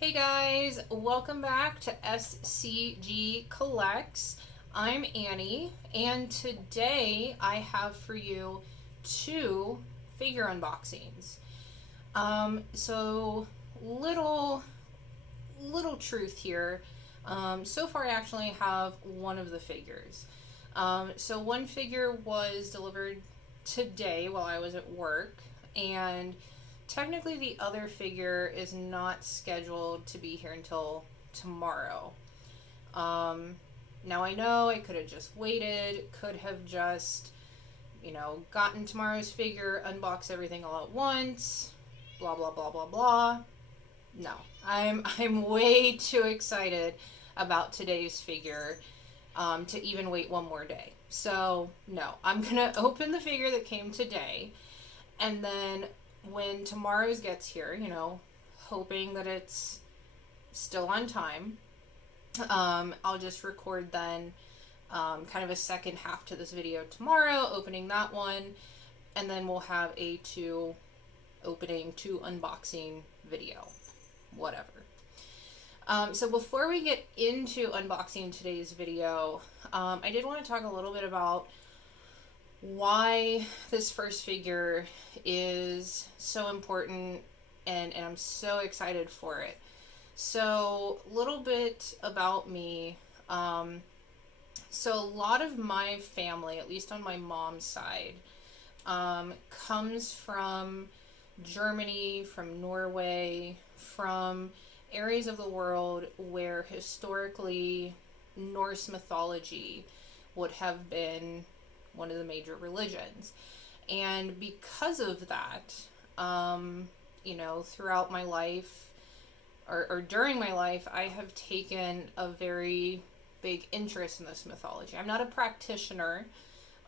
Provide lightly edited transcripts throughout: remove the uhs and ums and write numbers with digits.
Hey guys, welcome back to SCG Collects. I'm Annie, and today I have for you two figure unboxings. So little truth here. So far, I actually have one of the figures. So one figure was delivered today while I was at work, and technically the other figure is not scheduled to be here until tomorrow. Now I know I could have just waited, could have just, gotten tomorrow's figure, unbox everything all at once, blah blah blah blah blah. No, I'm way too excited about today's figure to even wait one more day. So no, I'm gonna open the figure that came today, and then when tomorrow's gets here, hoping that it's still on time, I'll just record then kind of a second half to this video tomorrow, opening that one, and then we'll have a two unboxing video, whatever. So before we get into unboxing today's video, I did want to talk a little bit about why this first figure is so important, and I'm so excited for it. So a little bit about me. So a lot of my family, at least on my mom's side, comes from Germany, from Norway, from areas of the world where historically Norse mythology would have been one of the major religions. And because of that, throughout my life or during my life, I have taken a very big interest in this mythology. I'm not a practitioner.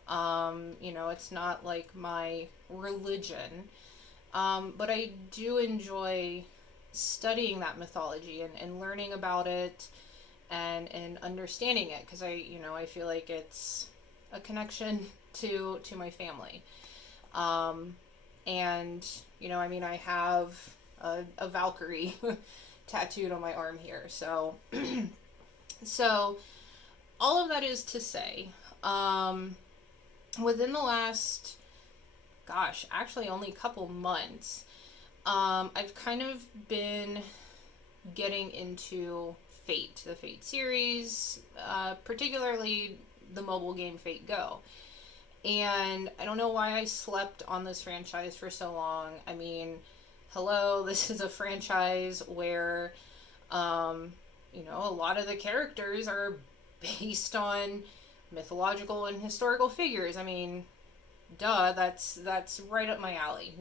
It's not like my religion. But I do enjoy studying that mythology and learning about it and understanding it, because I feel like it's a connection to my family. And I have a Valkyrie tattooed on my arm here. So so all of that is to say, within the last, actually only a couple months, I've kind of been getting into Fate, the Fate series, particularly the mobile game Fate Go. And I don't know why I slept on this franchise for so long. I mean, hello, this is a franchise where, a lot of the characters are based on mythological and historical figures. I mean, duh, that's right up my alley,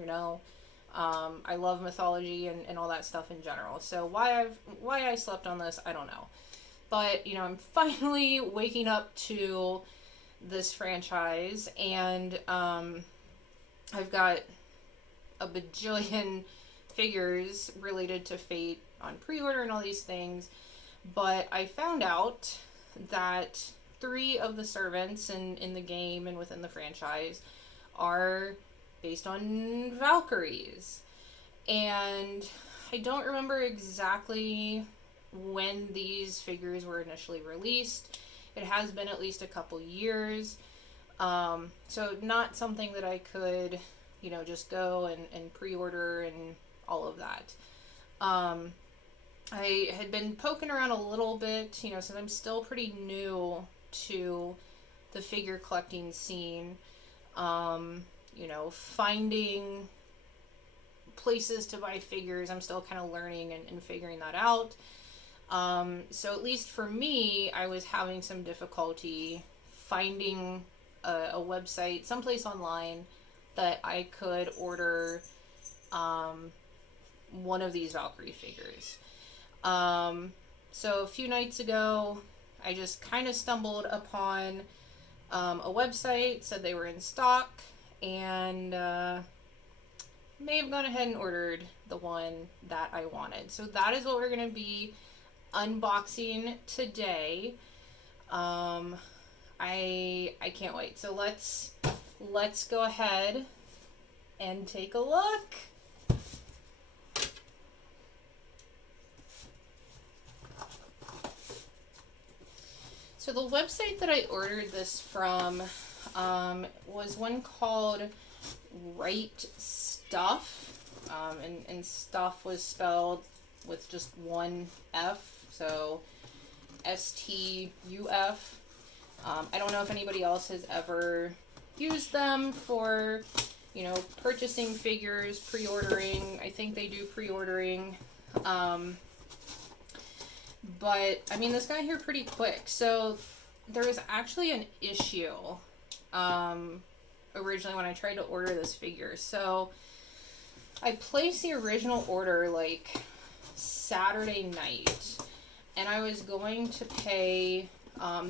I love mythology and all that stuff in general. So why I slept on this, I don't know. But, I'm finally waking up to this franchise, and I've got a bajillion figures related to Fate on pre-order and all these things. But I found out that 3 of the servants in the game and within the franchise are based on Valkyries. And I don't remember exactly when these figures were initially released. It has been at least a couple years. So not something that I could, just go and pre-order and all of that. I had been poking around a little bit, since I'm still pretty new to the figure collecting scene. Finding places to buy figures, I'm still kind of learning and figuring that out. So at least for me, I was having some difficulty finding a website, someplace online that I could order one of these Valkyrie figures. So a few nights ago, I just kind of stumbled upon a website, said they were in stock, and may have gone ahead and ordered the one that I wanted. So that is what we're going to be unboxing today. I can't wait. So let's go ahead and take a look. So the website that I ordered this from was one called Right Stuff, and stuff was spelled with just one F, so STUF. I don't know if anybody else has ever used them for, you know, purchasing figures, pre-ordering. I think they do pre-ordering. But, I mean, this got here pretty quick. So, there was actually an issue originally when I tried to order this figure. So, I placed the original order, like, Saturday night. And I was going to pay,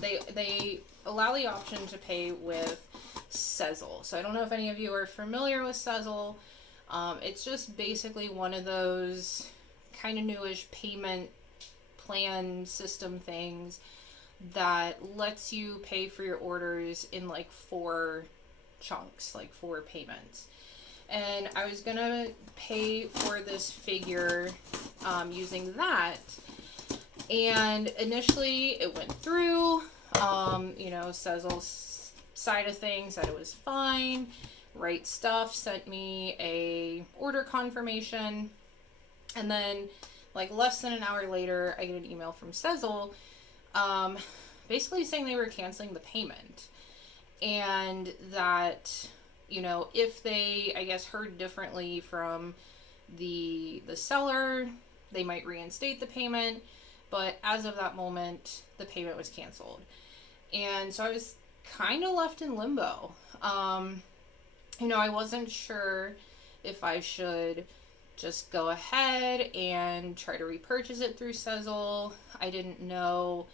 they allow the option to pay with Sezzle. So, I don't know if any of you are familiar with Sezzle. It's just basically one of those kind of newish payment plan system things that lets you pay for your orders in like 4 chunks, like 4 payments. And I was gonna pay for this figure using that, and initially it went through. You know, Sezzle's side of things said it was fine. Right Stuff sent me a order confirmation, and then like less than an hour later, I get an email from Sezzle, basically saying they were canceling the payment, and that, you know, if they, I guess, heard differently from the seller, they might reinstate the payment, but as of that moment, the payment was canceled. And so I was kind of left in limbo. You know, I wasn't sure if I should just go ahead and try to repurchase it through Sezzle. I didn't know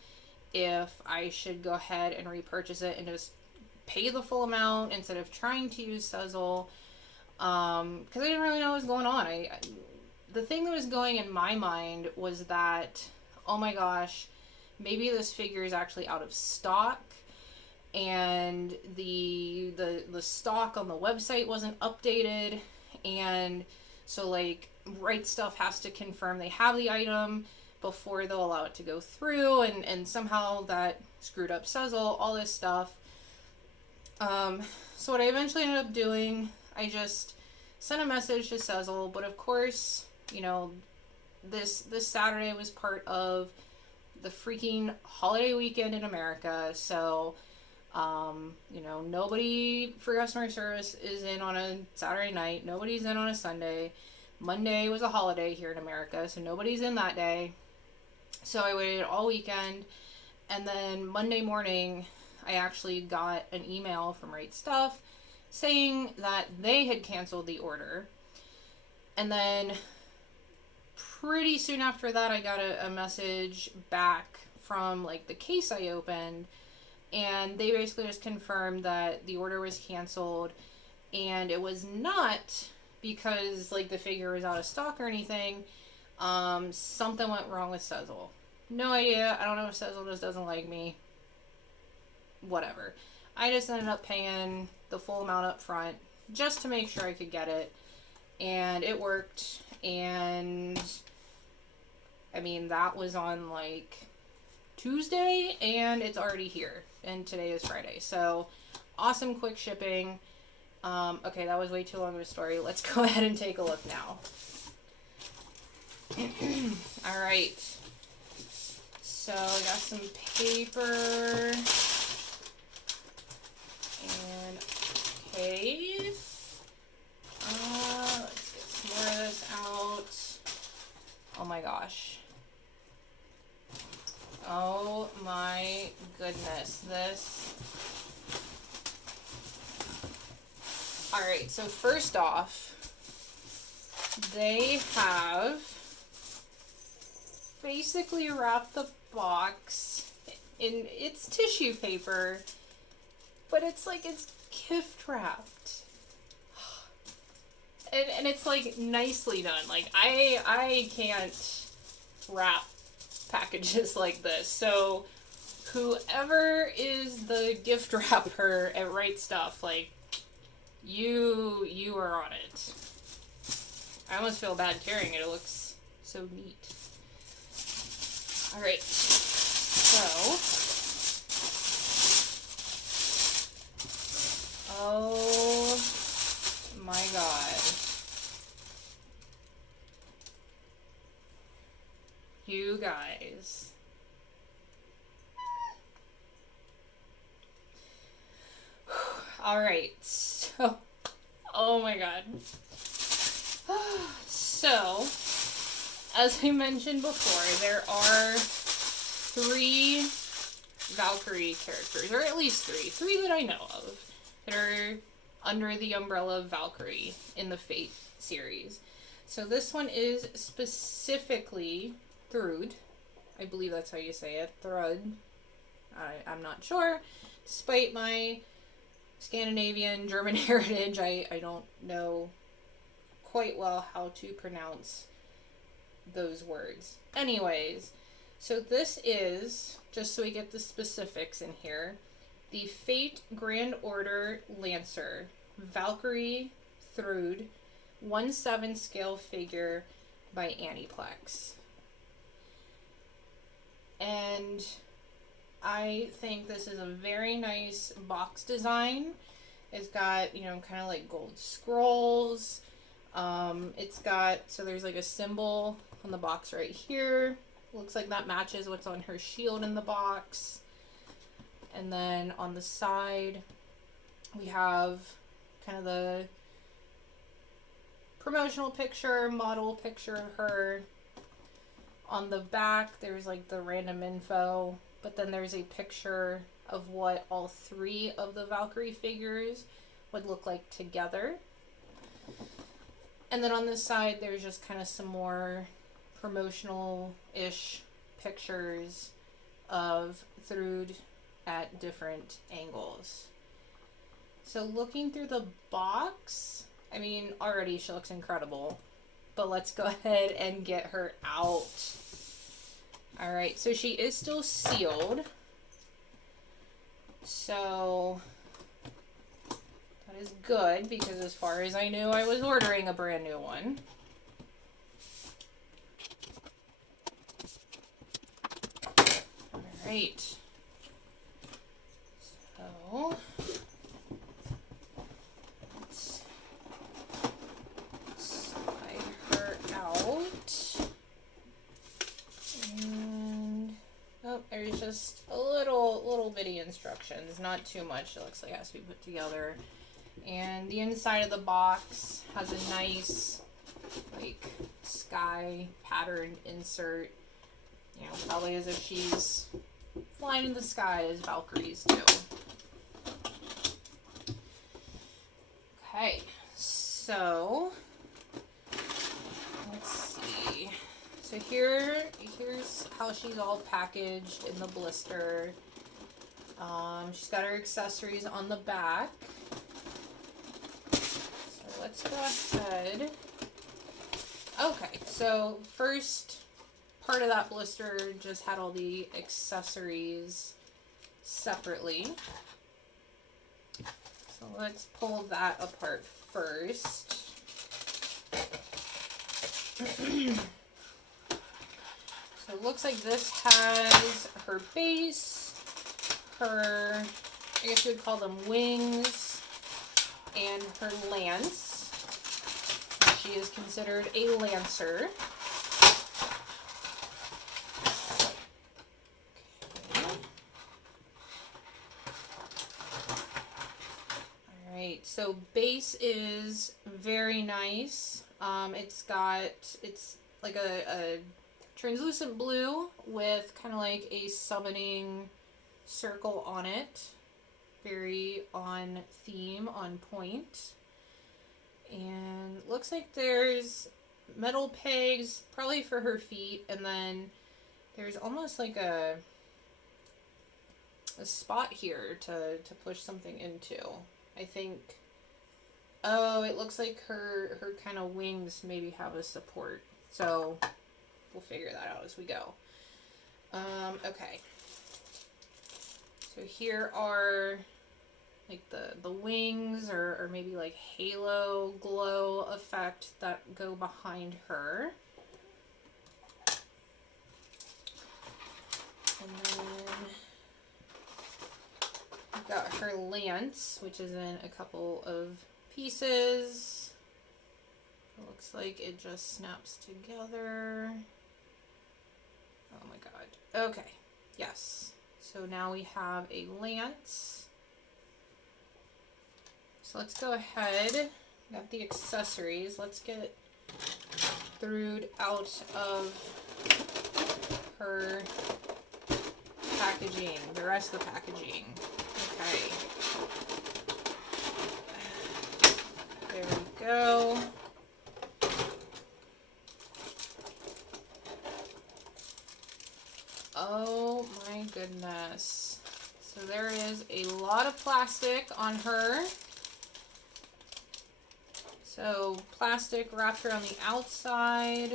if I should go ahead and repurchase it and just pay the full amount instead of trying to use Sezzle, because I didn't really know what was going on. The thing that was going in my mind was that, oh my gosh, maybe this figure is actually out of stock, and the stock on the website wasn't updated, and so like Right Stuff has to confirm they have the item before they'll allow it to go through, and somehow that screwed up Sezzle, all this stuff. So what I eventually ended up doing, I just sent a message to Sezzle, but of course, you know, this Saturday was part of the freaking holiday weekend in America, so, you know, nobody for customer service is in on a Saturday night, nobody's in on a Sunday. Monday was a holiday here in America, so nobody's in that day. So I waited all weekend, and then Monday morning, I actually got an email from Right Stuff saying that they had canceled the order. And then pretty soon after that, I got a message back from like the case I opened, and they basically just confirmed that the order was canceled, and it was not because like the figure was out of stock or anything. Something went wrong with Sezzle. No idea. I don't know if Sezzle just doesn't like me. Whatever. I just ended up paying the full amount up front just to make sure I could get it, and it worked. And I mean, that was on like Tuesday, and it's already here, and today is Friday, so awesome quick shipping. Okay, that was way too long of a story. Let's go ahead and take a look now. All right, so I got some paper. And, okay, let's get some more of this out. Oh my gosh. Oh my goodness, this. Alright, so first off, they have basically wrapped the box in its tissue paper, but it's like it's gift wrapped. And it's like nicely done. Like I can't wrap packages like this. So whoever is the gift wrapper at Right Stuff, like you are on it. I almost feel bad carrying it. It looks so neat. Alright. So You guys. All right. So, oh my god. So, as I mentioned before, there are 3 Valkyrie characters, or at least 3 that I know of, that are under the umbrella of Valkyrie in the Fate series. So this one is specifically Thrud. I believe that's how you say it. Thrud. I'm not sure. Despite my Scandinavian German heritage, I don't know quite well how to pronounce those words. Anyways, so this is, just so we get the specifics in here, the Fate Grand Order Lancer, Valkyrie Thrud, 1/7 scale figure by Aniplex. And I think this is a very nice box design. It's got, kind of like gold scrolls. It's got, so there's like a symbol on the box right here. Looks like that matches what's on her shield in the box. And then on the side, we have kind of the promotional picture, model picture of her. On the back, there's like the random info, but then there's a picture of what all 3 of the Valkyrie figures would look like together. And then on this side, there's just kind of some more promotional-ish pictures of Thrud at different angles. So looking through the box, I mean, already she looks incredible, but let's go ahead and get her out. All right, so she is still sealed. So that is good, because as far as I knew, I was ordering a brand new one. All right. So let's slide her out. And oh, there's just a little bitty instructions, not too much. It looks like it has to be put together. And the inside of the box has a nice, like, sky patterned insert. Probably as if she's flying in the sky, as Valkyries do. Okay, so let's see. So here's how she's all packaged in the blister. She's got her accessories on the back. So let's go ahead. Okay, so first part of that blister just had all the accessories separately. So let's pull that apart first. So it looks like this has her base, her, I guess you would call them wings, and her lance. She is considered a lancer. So base is very nice. It's like a translucent blue with kind of like a summoning circle on it. Very on theme, on point. And looks like there's metal pegs, probably for her feet, and then there's almost like a spot here to push something into. I think, oh, it looks like her kind of wings maybe have a support. So we'll figure that out as we go. Okay. So here are like the wings or maybe like halo glow effect that go behind her. And then we've got her lance, which is in a couple of pieces. It looks like it just snaps together. Okay, yes. So now we have a lance. So let's go ahead. Got the accessories. Let's get Thrud out of her packaging, the rest of the packaging. Okay. There we go. Oh my goodness. So there is a lot of plastic on her. So plastic wrapped around the outside.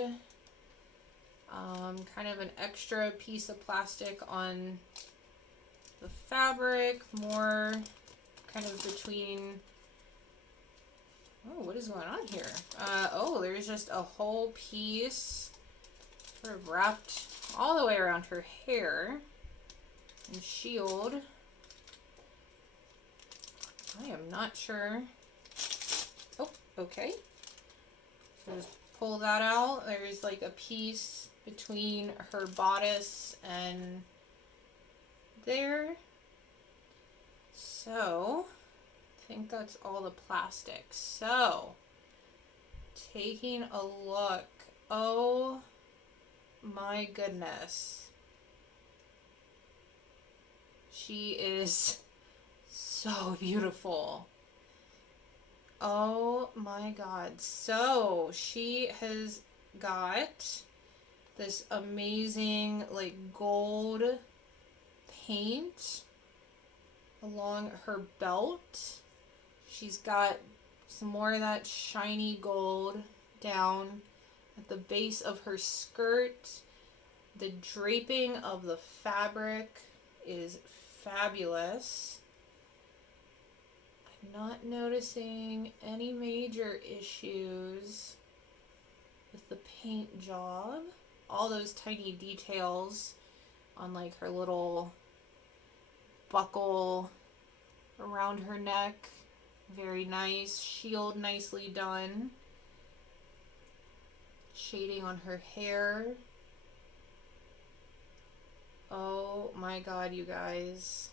Kind of an extra piece of plastic on the fabric. More kind of between... Oh, what is going on here? Oh, there's just a whole piece sort of wrapped all the way around her hair and shield. I am not sure. Oh, okay. So just pull that out. There's like a piece between her bodice and there. So, I think that's all the plastic. So, taking a look. Oh my goodness. She is so beautiful. Oh my god. So, she has got this amazing like gold paint along her belt. She's got some more of that shiny gold down at the base of her skirt. The draping of the fabric is fabulous. I'm not noticing any major issues with the paint job. All those tiny details on like her little buckle around her neck. Very nice. Shield nicely done. Shading on her hair. Oh my god, you guys.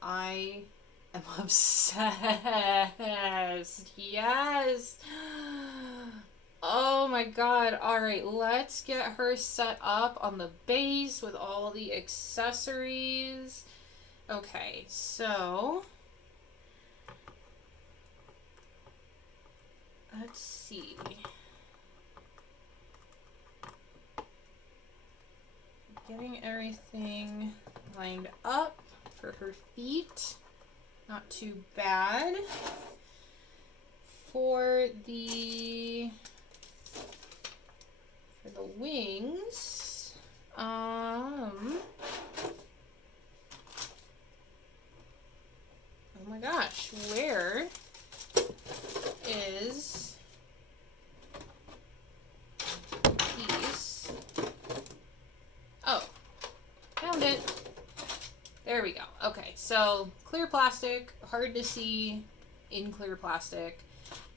I am obsessed. Yes. Oh my god. Alright, let's get her set up on the base with all the accessories. Okay, so let's see. Getting everything lined up for her feet. Not too bad. For the wings, oh my gosh, where is the piece? Oh, found it. There we go. Okay, so clear plastic, hard to see in clear plastic,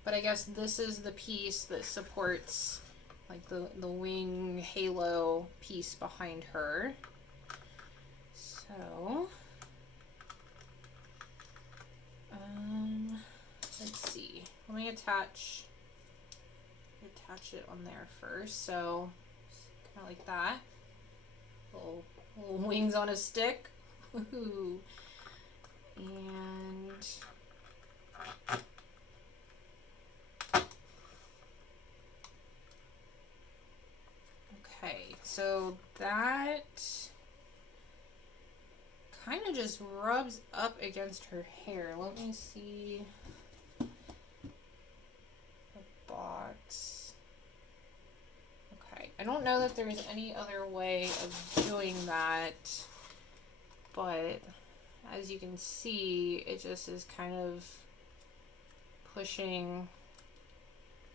but I guess this is the piece that supports like the wing halo piece behind her. So, let's see. Let me attach it on there first. So, kind of like that. Little wings on a stick. Woohoo! And okay, so that kind of just rubs up against her hair. Let me see the box. Okay, I don't know that there's any other way of doing that, but as you can see, it just is kind of pushing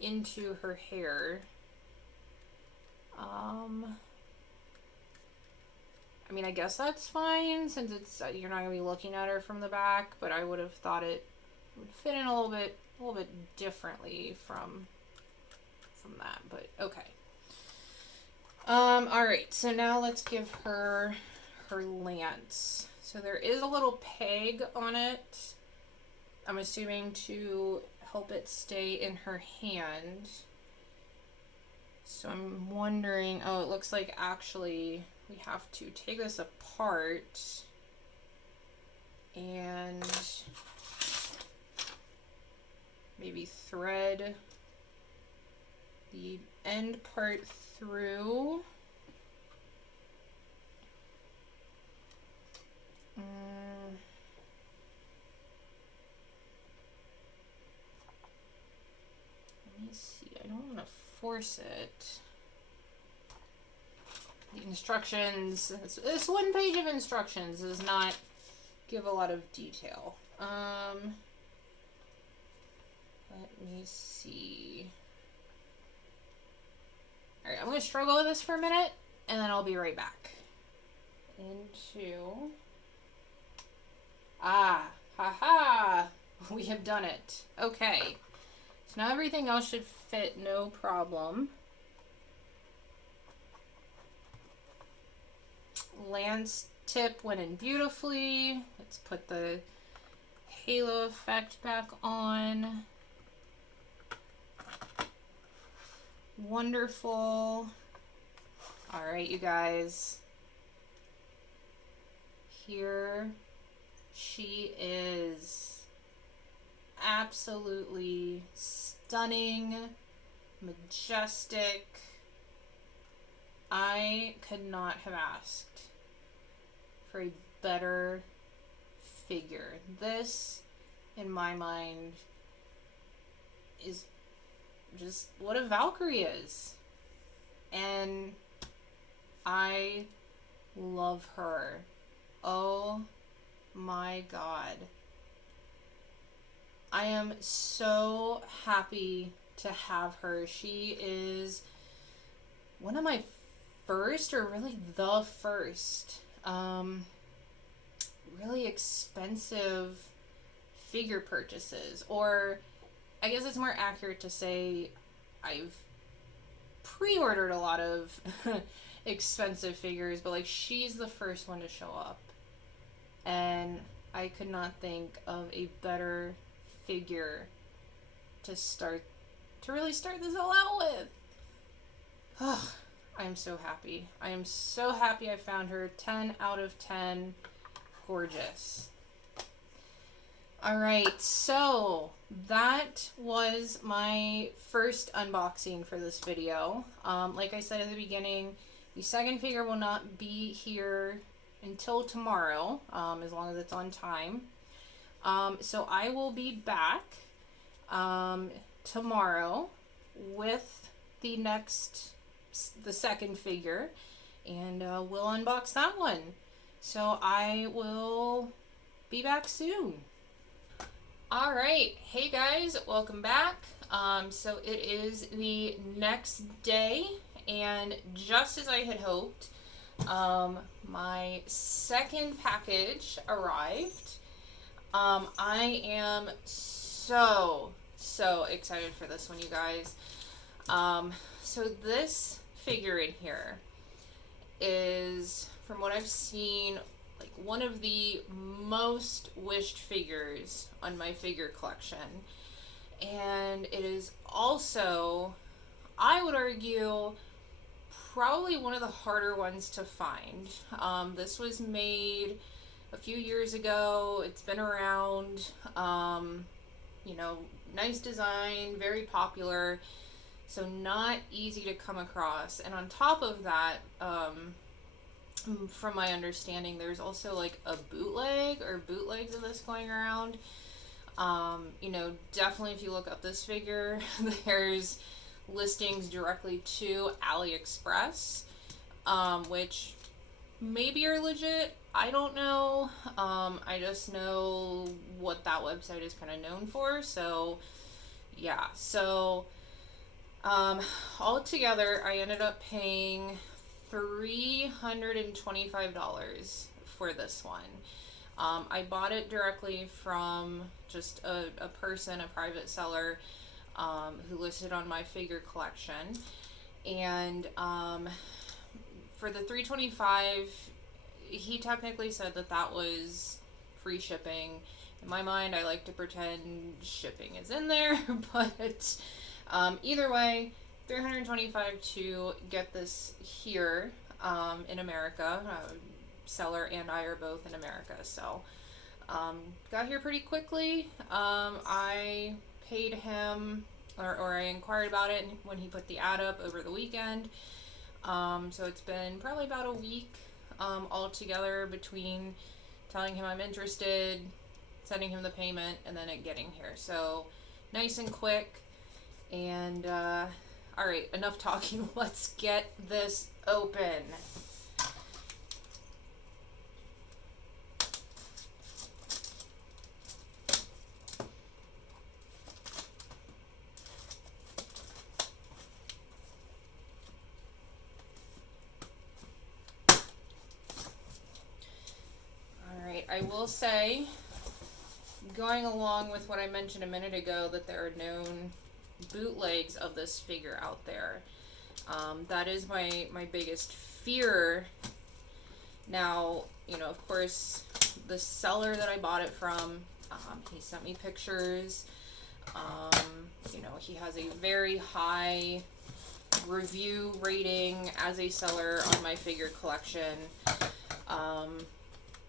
into her hair. I mean, I guess that's fine since it's you're not gonna be looking at her from the back, but I would have thought it would fit in a little bit differently from that. But okay. All right, so now let's give her her lance. So there is a little peg on it, I'm assuming to help it stay in her hand. So I'm wondering, oh, it looks like actually we have to take this apart and maybe thread the end part through. Let me see, I don't want to force it. The instructions, this one page of instructions does not give a lot of detail. Let me see. Alright, I'm going to struggle with this for a minute, and then I'll be right back. Into... Ah, haha! We have done it. Okay. So now everything else should fit no problem. Lance tip went in beautifully. Let's put the halo effect back on. Wonderful. All right, you guys. Here she is. Absolutely stunning, majestic. I could not have asked for a better figure. This, in my mind, is just what a Valkyrie is. And I love her. Oh my God. I am so happy to have her. She is one of my first, or really the first, really expensive figure purchases. Or I guess it's more accurate to say I've pre-ordered a lot of expensive figures, but like she's the first one to show up. And I could not think of a better figure to really start this all out with. Oh, I am so happy. I am so happy I found her. 10 out of 10. Gorgeous. All right, so that was my first unboxing for this video. Like I said at the beginning, the second figure will not be here until tomorrow, as long as it's on time. So I will be back tomorrow with the second figure, and we'll unbox that one. So I will be back soon. All right, hey guys, welcome back. So it is the next day, and just as I had hoped, my second package arrived. I am so excited for this one, you guys. So this figure in here is, from what I've seen, like one of the most wished figures on my figure collection. And it is also, I would argue, probably one of the harder ones to find. This was made a few years ago. It's been around. You know, nice design, very popular, so not easy to come across. And on top of that, from my understanding, there's also like a bootleg or bootlegs of this going around. You know, definitely if you look up this figure, there's listings directly to AliExpress, which maybe are legit. I don't know. I just know what that website is kind of known for. So yeah, so all together I ended up paying $325 for this one. I bought it directly from just a person, a private seller, who listed on my figure collection. And for the 325, he technically said that that was free shipping. In my mind, I like to pretend shipping is in there, but either way, $325 to get this here in America. Seller and I are both in America, so got here pretty quickly. I paid him, or I inquired about it when he put the ad up over the weekend. So it's been probably about a week all together between telling him I'm interested, sending him the payment, and then it getting here. So nice and quick. And all right, enough talking. Let's get this open. I will say, going along with what I mentioned a minute ago, that there are known bootlegs of this figure out there. That is my biggest fear. Now, you know, of course, the seller that I bought it from, he sent me pictures. You know, he has a very high review rating as a seller on my figure collection.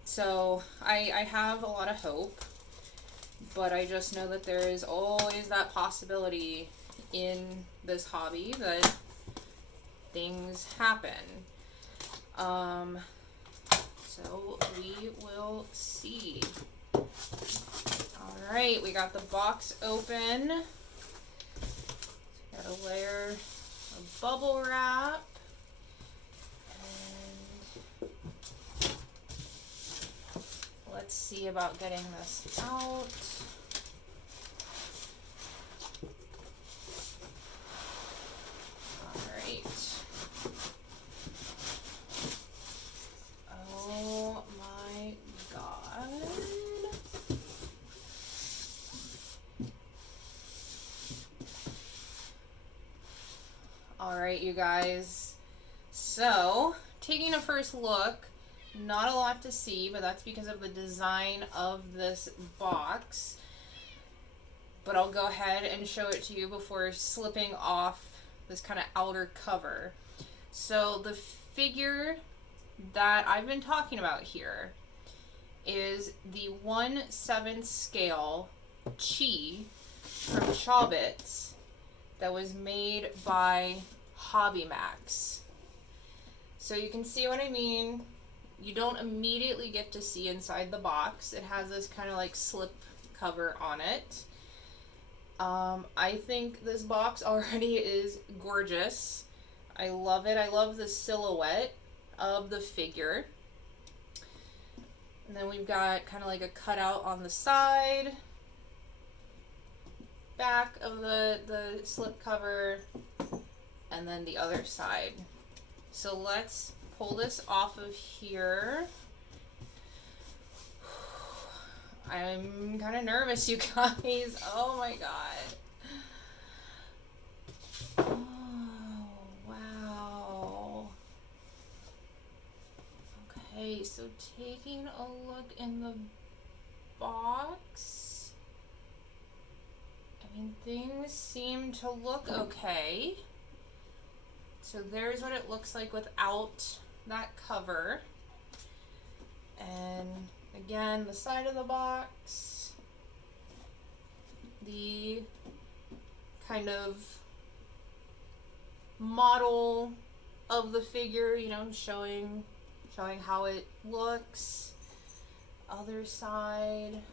So I have a lot of hope, but I just know that there is always that possibility in this hobby that things happen. So we will see. All right, we got the box open. Got a layer of bubble wrap. Let's see about getting this out. All right. Oh my God. All right, you guys. So, taking a first look, not a lot to see, but that's because of the design of this box. But I'll go ahead and show it to you before slipping off this kind of outer cover. So the figure that I've been talking about here is the 1/7 scale Chi from Chobits that was made by Hobby Max. So you can see what I mean. You don't immediately get to see inside the box. It has this kind of like slip cover on it. I think this box already is gorgeous. I love it. I love the silhouette of the figure. And then we've got kind of like a cutout on the side, back of the slip cover, and then the other side. So let's pull this off of here. I'm kind of nervous, you guys. Oh my God. Oh, wow. Okay, so taking a look in the box. I mean, things seem to look okay. So there's what it looks like without that cover. And again, the side of the box, the kind of model of the figure, you know, showing how it looks. Other side.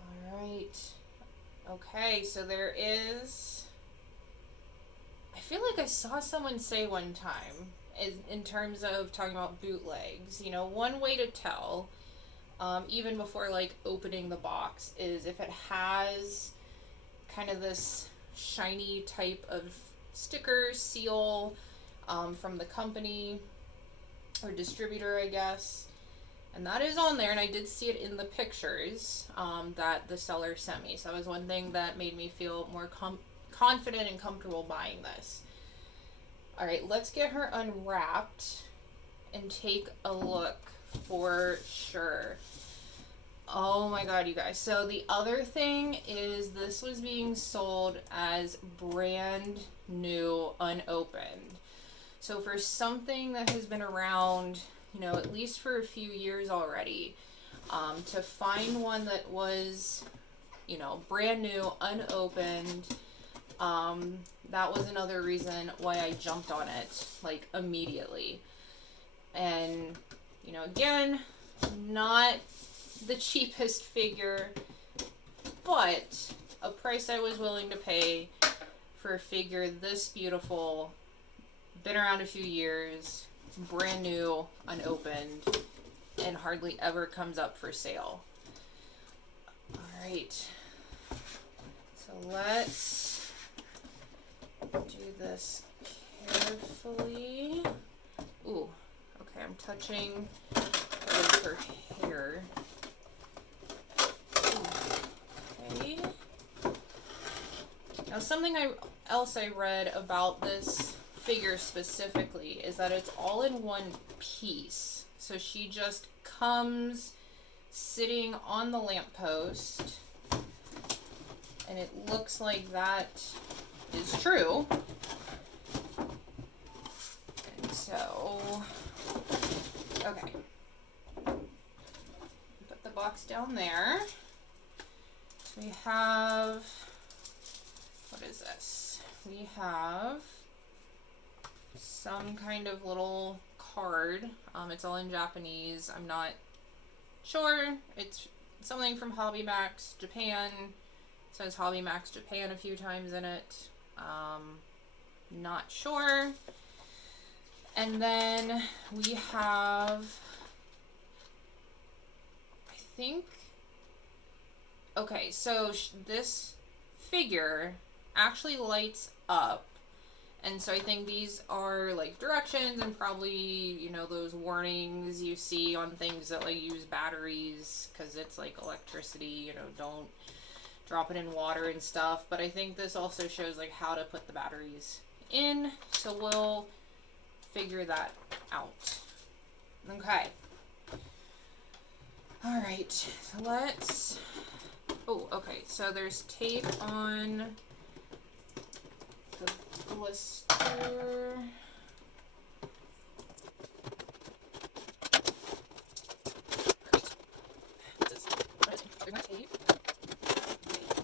All right. Okay, so there is, I feel like I saw someone say one time, in terms of talking about bootlegs, you know, one way to tell, even before like opening the box, is if it has kind of this shiny type of sticker, seal, from the company or distributor, I guess. And that is on there, and I did see it in the pictures that the seller sent me. So that was one thing that made me feel more confident and comfortable buying this. All right, let's get her unwrapped and take a look for sure. Oh my god, you guys. So the other thing is this was being sold as brand new, unopened. So for something that has been around, you know, at least for a few years already, to find one that was, you know, brand new, unopened, that was another reason why I jumped on it, like, immediately. And, you know, again, not the cheapest figure, but a price I was willing to pay for a figure this beautiful, been around a few years, brand new, unopened, and hardly ever comes up for sale. Alright, so let's do this carefully. Ooh, okay, I'm touching her hair. Okay. Now something else I read about this figure specifically is that it's all in one piece. So she just comes sitting on the lamppost, and it looks like that is true. And so, okay. Put the box down there. We have, what is this? We have some kind of little card. It's all in Japanese. I'm not sure. It's something from Hobby Max Japan. It says Hobby Max Japan a few times in it. Not sure. And then we have, I think, okay, so this figure actually lights up. And so I think these are like directions and probably, you know, those warnings you see on things that like use batteries, because it's like electricity, you know, don't drop it in water and stuff. But I think this also shows like how to put the batteries in. So we'll figure that out. Okay. All right, so let's, oh, okay, so there's tape on the blister. Tape.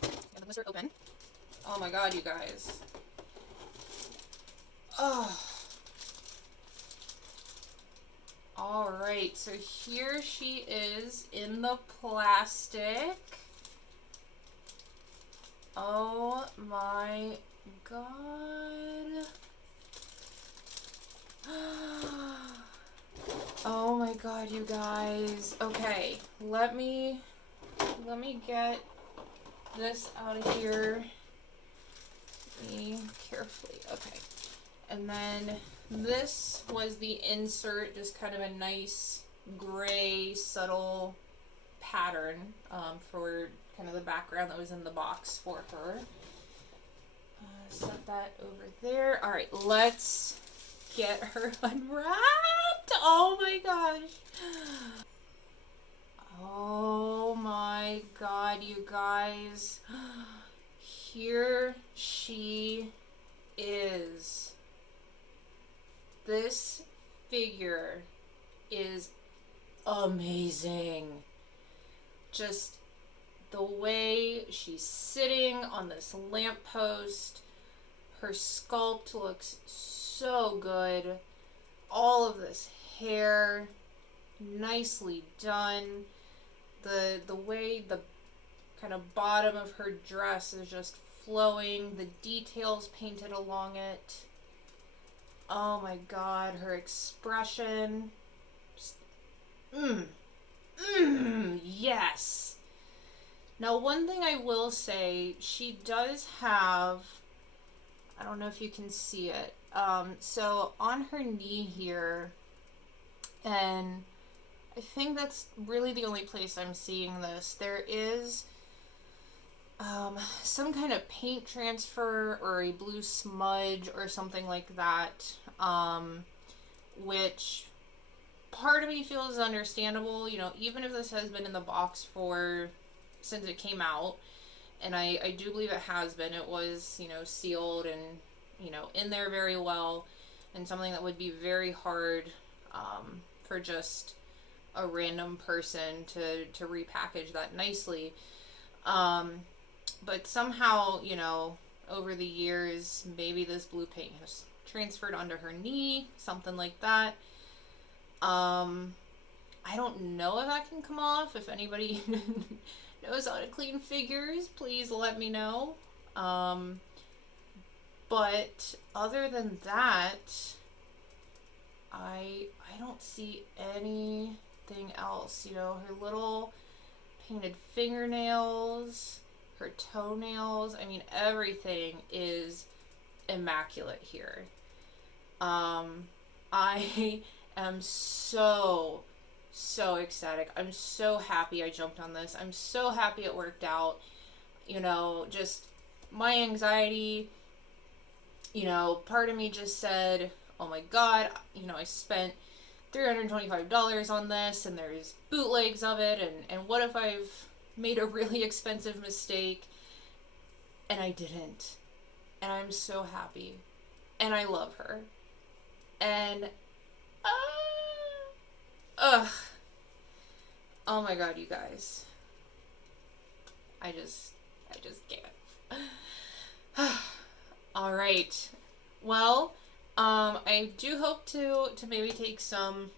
Get the blister open. Oh my god, you guys. Oh. Alright, so here she is in the plastic. Oh my god. Oh my god, you guys. Okay, let me get this out of here. Carefully. Okay. And then this was the insert, just kind of a nice gray subtle pattern for kind of the background that was in the box for her. Set that over there. All right, let's get her unwrapped. Oh my gosh. Oh my god, you guys. Here she is. This figure is amazing. Just the way she's sitting on this lamppost. Her sculpt looks so good. All of this hair, nicely done. The way the kind of bottom of her dress is just flowing. The details painted along it. Oh my god, her expression. Just, yes. Now, one thing I will say, she does have, I don't know if you can see it. So on her knee here, and I think that's really the only place I'm seeing this, there is some kind of paint transfer or a blue smudge or something like that, which part of me feels understandable. You know, even if this has been in the box for since it came out, and I do believe it has been. It was, you know, sealed and, you know, in there very well, and something that would be very hard for just a random person to repackage that nicely. But somehow, you know, over the years, maybe this blue paint has transferred onto her knee, something like that. I don't know if that can come off. If anybody knows how to clean figures, please let me know. But other than that, I don't see anything else. You know, her little painted fingernails, her toenails. I mean, everything is immaculate here. I am so ecstatic. I'm so happy I jumped on this. I'm so happy it worked out. You know, just my anxiety, you know, part of me just said, oh my god, you know, I spent $325 on this and there's bootlegs of it, and what if I've made a really expensive mistake? And I didn't. And I'm so happy. And I love her. And ugh. Oh my god, you guys. I just can't. All right. Well, I do hope to maybe take some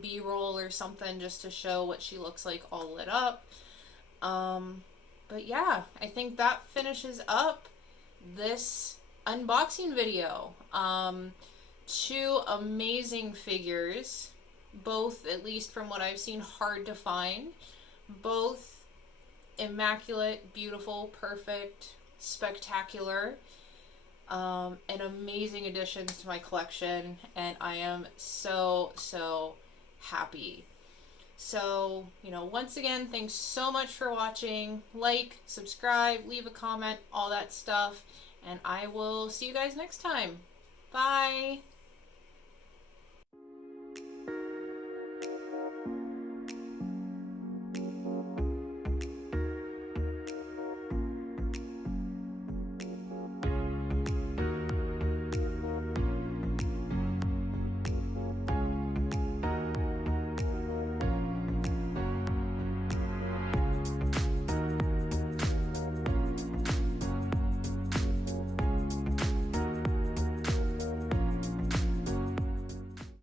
B-roll or something just to show what she looks like all lit up. But yeah, I think that finishes up this unboxing video. Two amazing figures, both, at least from what I've seen, hard to find. Both immaculate, beautiful, perfect, spectacular, and amazing additions to my collection, and I am so happy. So, you know, once again, thanks so much for watching. Like, subscribe, leave a comment, all that stuff, and I will see you guys next time. Bye!